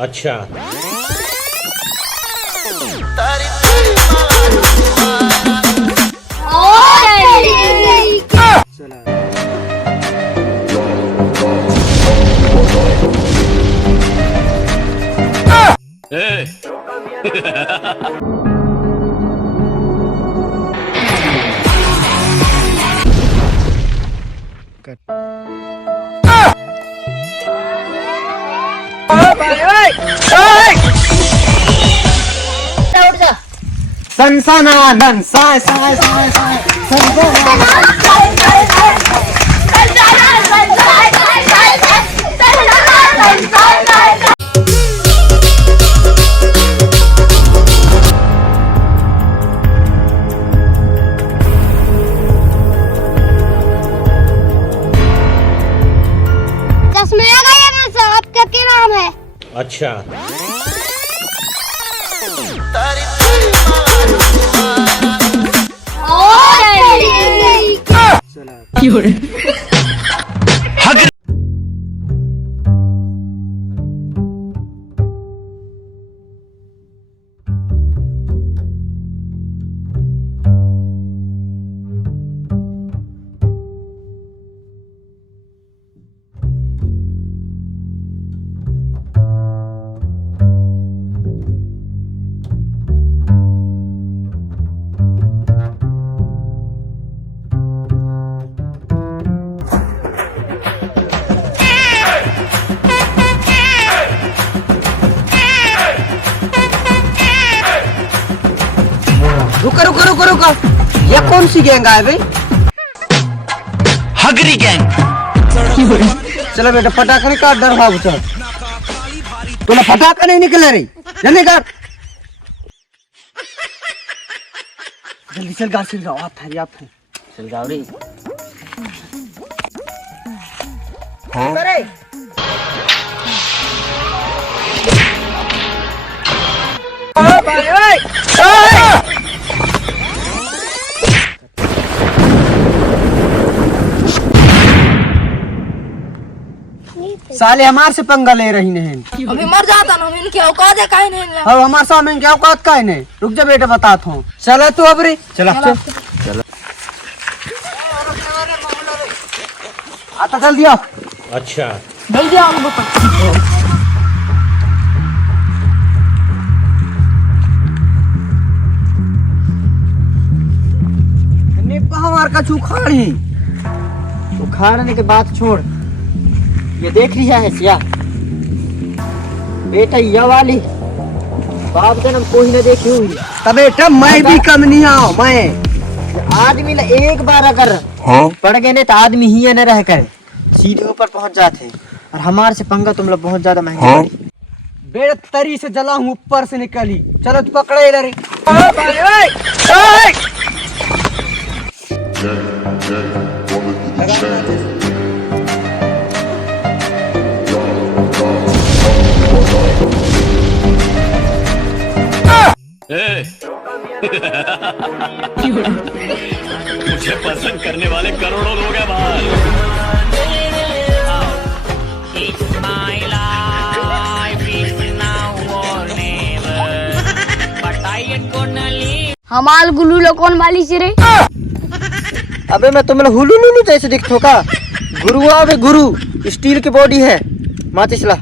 अच्छा। सनसनानन साय साय साय साय चश्मे आ गए ना सर, आपका क्या नाम है? अच्छा। रुको रुको रुको रुको, ये कौन सी गैंग है भाई? हगरी गैंग। चलो बेटा पटाखा नहीं काट डर भाग चल, तूने पटाखा नहीं निकले रही जल्दी कर, जल्दी चल गाँव चल गाँव, आप चल गाँव रे। साले हमारे से पंगा ले रही नहीं, अभी मर जाता ना, इनकी औकात है काहे नहीं ले। अब हमारे सामने क्या औकात का है नहीं। रुक जा बेटा बताता हूँ, चला तू अब रे, चला चल आता चल दिया। अच्छा। जल्दी आओ बप्पा। हमार का उखाड़ी, उखाड़ने के बाद छोड़, ये देख रही है सिया बेटा, ये वाली बाप जन्म कोई न देखी हुई। तब बेटा मैं भी कम नहीं आऊं, मैं आदमी ला एक बार अगर पड़ गए ना तो आदमी ही न रह कर सीधे ऊपर पहुंच जाते हैं, और हमारे से पंगा तुम लोग बहुत ज्यादा महंगा पड़ी। बेटा तरी से जला हूँ, ऊपर से निकली, चलो तू पकड़े इधर। मुझे पसंद करने वाले करोड़ों लोग हैं बाहर। हमाल गुल्लू लो कौन वाली से रे? अबे मैं तुम्हें हुलू लुलू जैसे दिखतो का? गुरु आवे गुरु, स्टील की बॉडी है, माचिसला।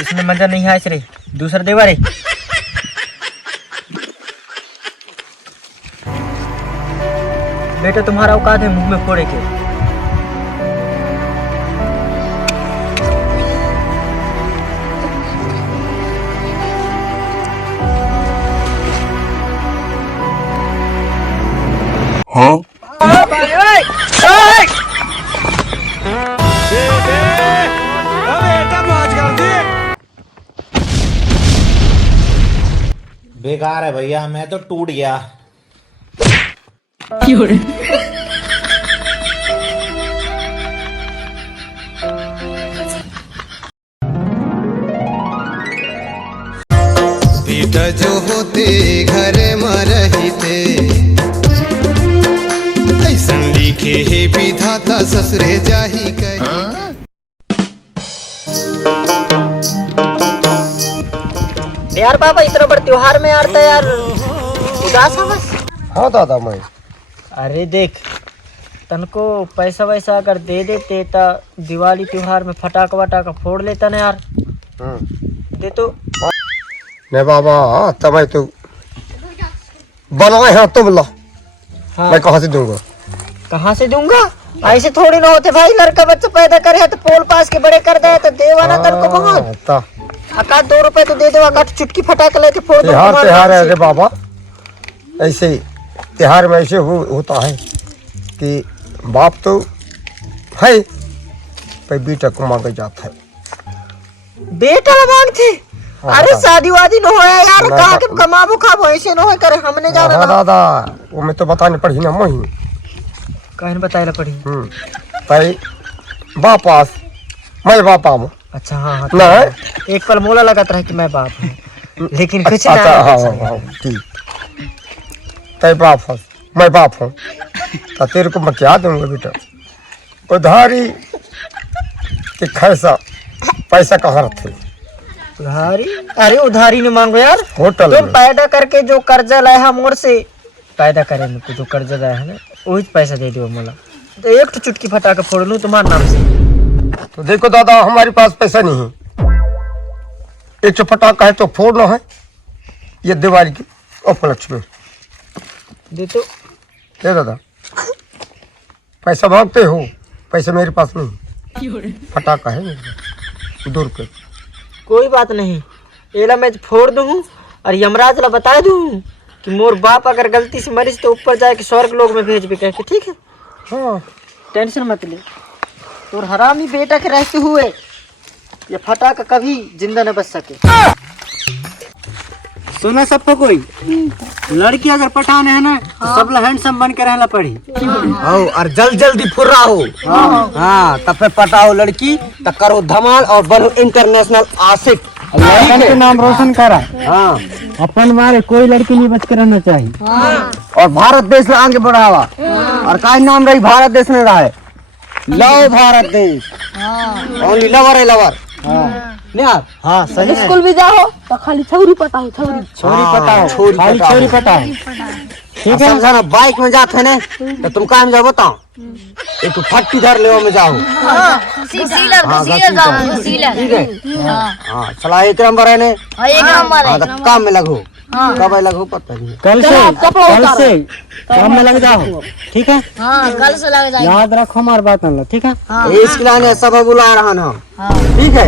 इसमें मजा नहीं है रे, दूसरा देवा रे। बेटा तुम्हारा औकात है मुंह में फोड़े के। हाँ? अरे भैया मैं तो टूट गया। बेटा जो होते घर में रहते ऐसन लिखे हे विधाता ससुरे जाही कही। यार बाबा इतना बड़ा त्योहार में यार तो यार उदास है बस। हाँ दादा मैं अरे देख तनको पैसा वैसा अगर दे देते तो दिवाली त्योहार में फटाका वटाका फोड़ लेता ना यार। दे तो नहीं बाबा तब तो बनाए हैं तुम लो। हाँ। मैं कहाँ से दूंगा? कहाँ से दूंगा? ऐसे थोड़ी ना होते भाई, लड़का बच्चा पैदा करे तो पोल पास के बड़े कर दे तो देवाना तनको बहुत अका 2 रुपए तो दे दो, अका चुटकी फटाके लेके फोड़ दो। त्योहार है रे बाबा, ऐसे त्योहार में ऐसे होता है कि बाप तो है पर बेटा को मांगे जाता है। बेटा मांगते? अरे शादी वादी न हो यार, कहा के कमाबो खाबो ऐसे न हो करे हमने जाना। हाँ दादा वो मैं तो बताने पड़ी ना मोही कहने बताए पड़ी। भाई बापास मैं बापा हूँ। अच्छा हाँ ना एक पल मोला लगाता रहा कि मैं बाप हूँ लेकिन कुछ अच्छा, ना। हाँ ठीक तय बाप हूँ मैं बाप हूँ तो तेरे को मैं क्या दूंगा बेटा? उधारी कि खैसा पैसा कहाँ रखते? उधारी? अरे उधारी नहीं मांगो यार, होटल तुम में। पैदा करके जो कर्जा लाया है मोर से पैदा करे मुझको जो कर्जा लाया है ना वही पैसा दे दो मोला, तो एक तो चुटकी फटाके फोड़ लूँ तुम्हारे नाम से। तो देखो दादा हमारे पास पैसा नहीं है, एक तो फटाका है तो फोड़ना है, ये दिवाली की उपलक्ष्य में दे तो। दे दादा पैसा मांगते हो, पैसा मेरे पास नहीं, फटाका है मेरे पास 2 रुपये। कोई बात नहीं, एला मैं फोड़ दूँ और यमराज ला बता दूँ कि मोर बाप अगर गलती से मरीज तो ऊपर जाके स्वर्ग लोक में भेज भी कह के, ठीक है? हाँ टेंशन मत ले, तोर हरामी बेटा के रहते हुए ये फटाका कभी जिंदा न बच सके। सुना सबको, कोई लड़की अगर पटाने है ना तो सब ला हैंडसम बन के रहना पड़ी। और जल्दी फुर्रा हो। हाँ तब फिर पटाओ लड़की तो करो धमाल और बनो इंटरनेशनल आशिक, लड़कन के नाम रोशन करा। हाँ अपन मारे कोई लड़की नहीं बच के रहना चाहिए। और भारत देश में आगे बढ़ावा। और का नाम रही भारत देश में रहा है लव भारत देश, ओनली लवर है लवर। नहीं यार? हाँ सही है। स्कूल भी जाओ तो खाली छौरी पटाओ, छौरी छोरी पटाओ, छोरी पटाओ, ठीक है? समझा ना, बाइक में जाते ना तो तुम कहाँ जाओ बताओ? एक फट्टी धर ले में जाओ। ठीक है? हाँ चला एक नंबर है ने। हाँ तो काम में लगो, कब लगो पता नहीं। कल से काम में लग जाओ, ठीक है? कल से लग जाएगा। याद रखो हमारी बात न लो, ठीक है? इसके लिए सब बुला रहा ना, ठीक है?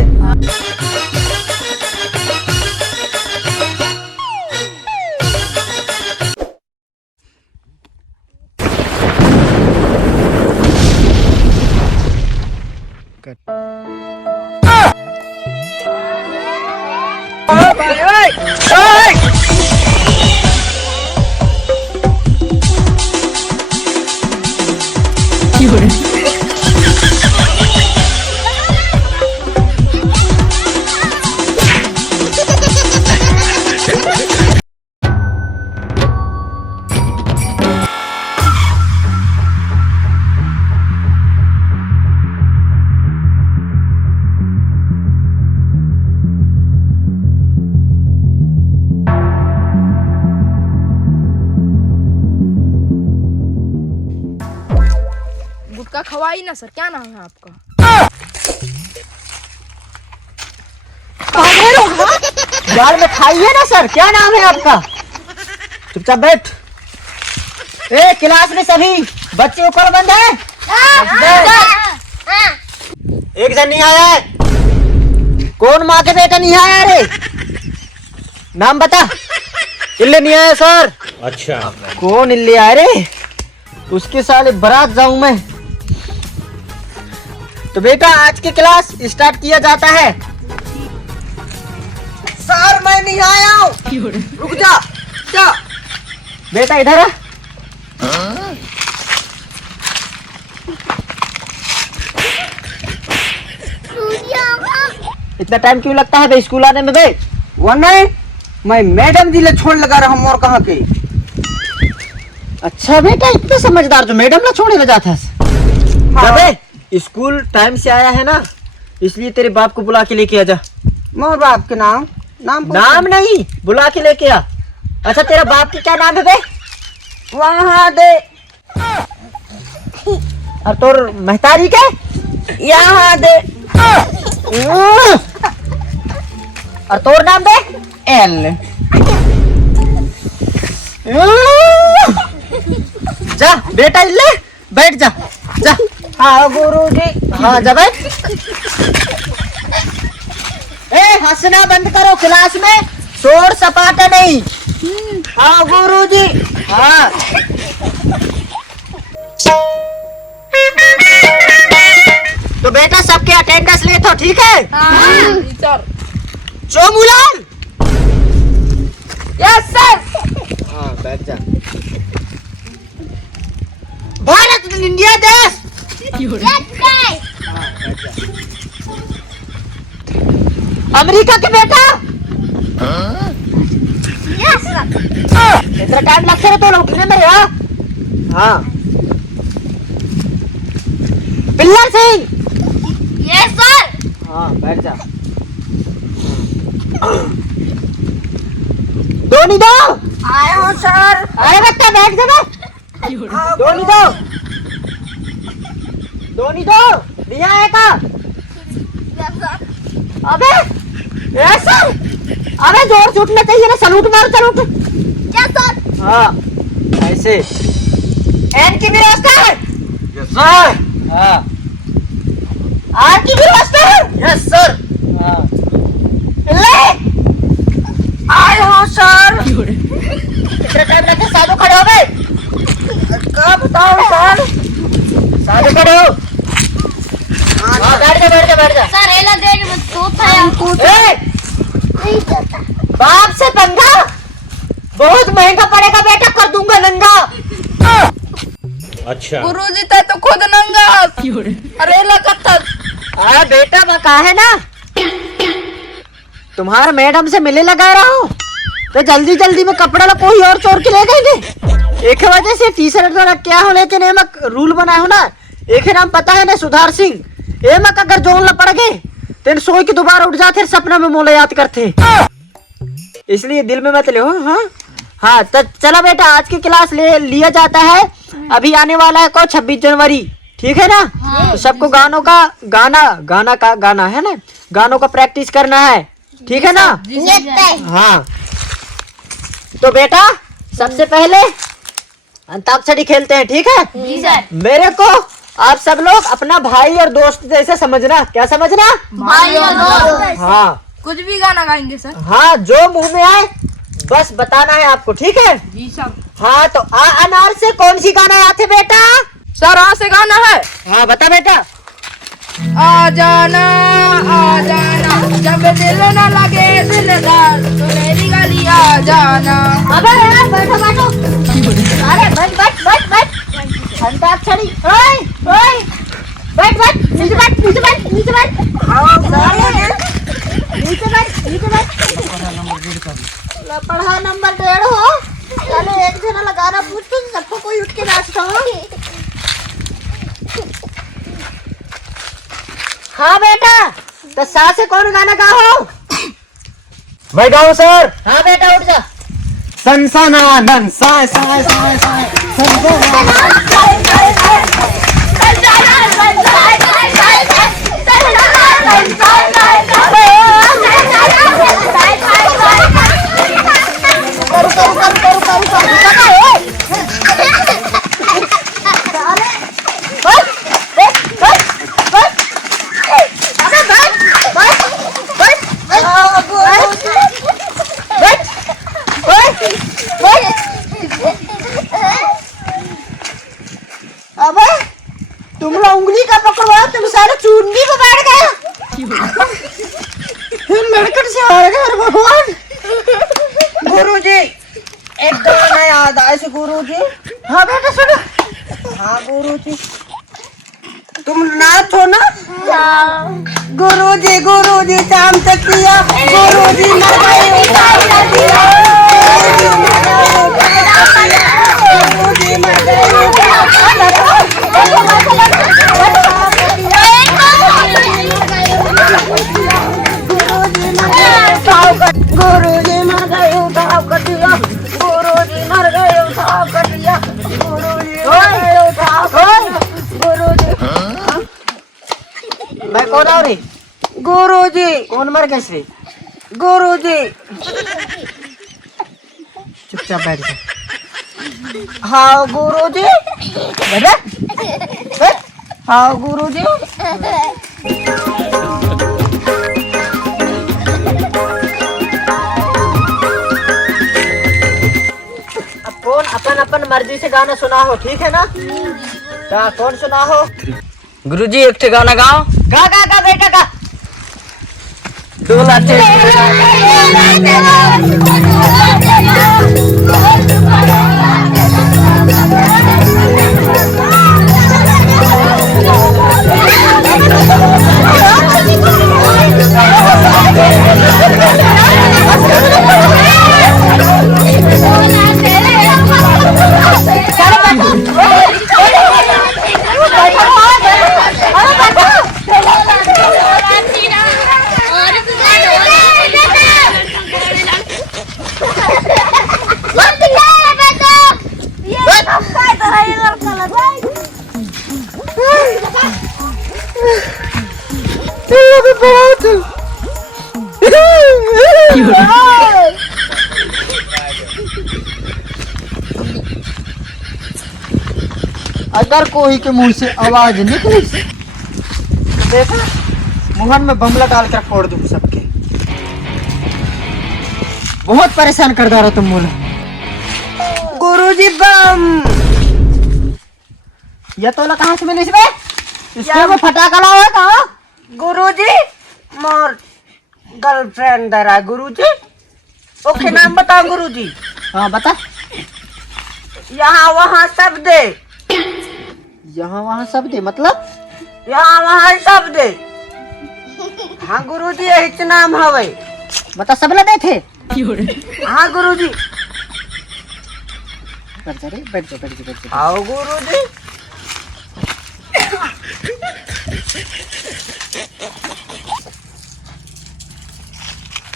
गुटखा खवाई ना सर, क्या नाम है आपका? यार में खाइए ना सर, क्या नाम है आपका? चुपचाप बैठ। ए क्लास में सभी बच्चे ऊपर बंद है। एक जन नहीं आया है, कौन माँ के बेटा नहीं आया रे? नाम बता। इल्ले नहीं आया सर। अच्छा कौन इल्ले आया रे? उसके साले बारात जाऊं मैं। तो बेटा आज की क्लास स्टार्ट किया जाता है। सर मैं नहीं आया हूँ। रुक जा। जा बेटा इधर आ। इतना टाइम क्यों लगता है बे स्कूल आने में बे? वो नहीं, मैं मैडम जी ले छोड़ लगा रहा हूँ और कहाँ के। अच्छा बेटा इतना समझदार जो मैडम ला छोड़ने लगा था। बे स्कूल टाइम से आया है ना, इसलिए तेरे बाप को बुला के लेके आ जा। मोर बाप के नाम नाम नहीं, बुला के लेके आ। अच्छा तेरा बाप की क्या नाम है बे? वहाँ दे। और तोर महतारी के? यहाँ दे। और तोर नाम बे? एल। जा बेटा ले बैठ जा जा। हाँ गुरुजी। हाँ जा बैठ। ए हंसना बंद करो क्लास में, शोर सपाटा नहीं। हाँ गुरुजी। हाँ तो बेटा सबके अटेंडेंस ले तो ठीक है? जी सर। चोमुलाल। Yes sir. हाँ बैठ जा। भारत इंडिया देश। अमेरिका के बेटा। इतना टाइम लगता है तो उठने में। हाँ पिल्लर सिंह। Yes sir. हाँ बैठ जा। धोनी दो। आया हूँ सर। अरे बच्चा बैठ जा बे। धोनी दो। धोनी दो दिया है का? अबे ऐसा, अबे जोर छूटना चाहिए ना, सलूट मारो सलूट। Yes sir. हाँ ऐसे एन की व्यवस्था है। Yes sir. हाँ आर की व्यवस्था है। Yes sir. हाँ ले आया हूँ सर। कितना टाइम लगता है? साधु खड़े हो गए। कब बताओ सर? साधु खड़े हो। हाँ बैठ जा बैठ जा बैठ जा। सर एला दे के मत सोता है। ए, बाप से पंगा बहुत महंगा पड़ेगा बेटा, कर दूंगा नंगा। अच्छा गुरुजी ते तो खुद नंगा। अरे लगत अरे बेटा मैं कहा है ना, तुम्हारे मैडम से मिले लगा रहा हूँ तो जल्दी जल्दी में कपड़ा ला कोई और चोर के ले गए। एक वजह से टी शर्ट वाला क्या हो, लेकिन एमक रूल बना हो ना, एक नाम पता है ना सुधार सिंह। एमक अगर जोन ला पड़ गए तेन सोई के दोबारा उठ जाते, सपना में मोला याद करते, इसलिए दिल में मत ले हो। हाँ हाँ तो चलो बेटा आज की क्लास ले लिया जाता है। अभी आने वाला है को 26 जनवरी, ठीक है ना? तो सबको गानों का गाना है ना, गानों का प्रैक्टिस करना है, ठीक है ना? हाँ तो बेटा सबसे पहले अंताक्षरी खेलते हैं, ठीक है? जी सर। मेरे को आप सब लोग अपना भाई और दोस्त जैसे समझना। क्या समझना? भाई और दोस्त। हाँ कुछ भी गाना गाएंगे सर। हाँ जो मुंह में आए बस बताना है आपको, ठीक है? जी सर। हाँ तो आ अनार से कौन सी गाना आते बेटा? सर आ से गाना है। हाँ बता बेटा। आ जाना जब दिल न लगे दिलदार, तो मेरी गली आ जाना। अबे यार बैठो बैठो। अरे बैठ अंताक्षरी। ओए ओए बैठ नीचे बैठ नीचे बैठ नीचे बैठ। नीचे बैठ। पढ़ा नंबर 1.5 हो। चलो एक जना लगाना पूछ तो सबको कोई उठ के नाचता हो। हाँ बेटा तो सा से कौन गाना गाओ? मैं गाऊँ सर। हाँ बेटा उठ जा। सनसनानन साय साय साय साय अबे तुम लोग उंगली का पकड़वा, तुम सारे चूंडी पे बैठ गए। लड़कट से हार गए भगवान। गुरुजी एक गाना याद आए से गुरुजी। हाँ बेटा सुनो। हाँ गुरुजी, तुम नाच हो ना? गुरुजी गुरुजी चाम चकिया, गुरुजी मर गए उतार दिया, गुरुजी मर गए उतार गुरुजी मर गए उतार कर दिया, गुरुजी मर गए उतार कर दिया, गुरुजी मर गए उतार गुरुजी। मैं कौन आ रे? गुरुजी। कौन मर गए रे? गुरुजी। चुपचाप बैठ जा। हाँ गुरुजी। हाँ गुरुजी। अब कौन अपन अपन मर्जी से गाना सुना हो, ठीक है ना? क्या कौन सुना हो? गुरुजी एक ठे गाना गाओ। गा गा गा बेटा गा। डोला चे अगर कोई के मुंह से आवाज निकली तो देखा मुहन में बमला डालकर फोड़ दूं सबके। बहुत परेशान कर दो तुम बोला। गुरुजी बम। ये तो कहाँ से मिली इसमें? इसके में फटाका लाओ कहाँ? गुरुजी मोर गर्लफ्रेंड दरा गुरुजी। ओके नाम बताओ गुरुजी। हाँ बता। यहाँ वहाँ सब दे। यहाँ वहाँ सब दे मतलब? यहाँ वहाँ सब दे। हाँ गुरुजी यही नाम हवे। बता सब लगे थे। हाँ गुरुजी। बैठ जा रे, बैठ जा बैठ जा बैठ जा। आओ गुरुजी।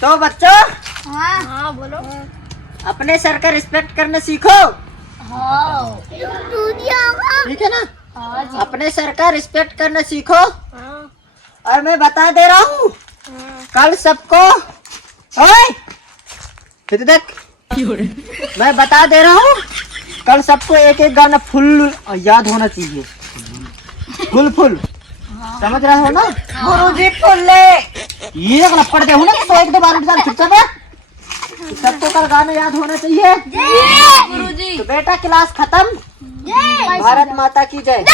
तो बच्चों हाँ बोलो। अपने सर का रिस्पेक्ट करना सीखो, हाँ ठीक है ना? हाँ जी। अपने सर का रिस्पेक्ट करना सीखो। हाँ और मैं बता दे रहा हूँ कल सबको, ओए फिर देख, मैं बता दे रहा हूँ कल सबको एक एक गाना फुल याद होना चाहिए। फुल फुल समझ रहे हो ना? गुरुजी फुल्ले। ये गलत पड़ गए हो ना तो एक दो बार उठ जा चुपचाप है। सबको कल गाना याद होना चाहिए। गुरुजी। तो बेटा क्लास खत्म। भारत माता की जय।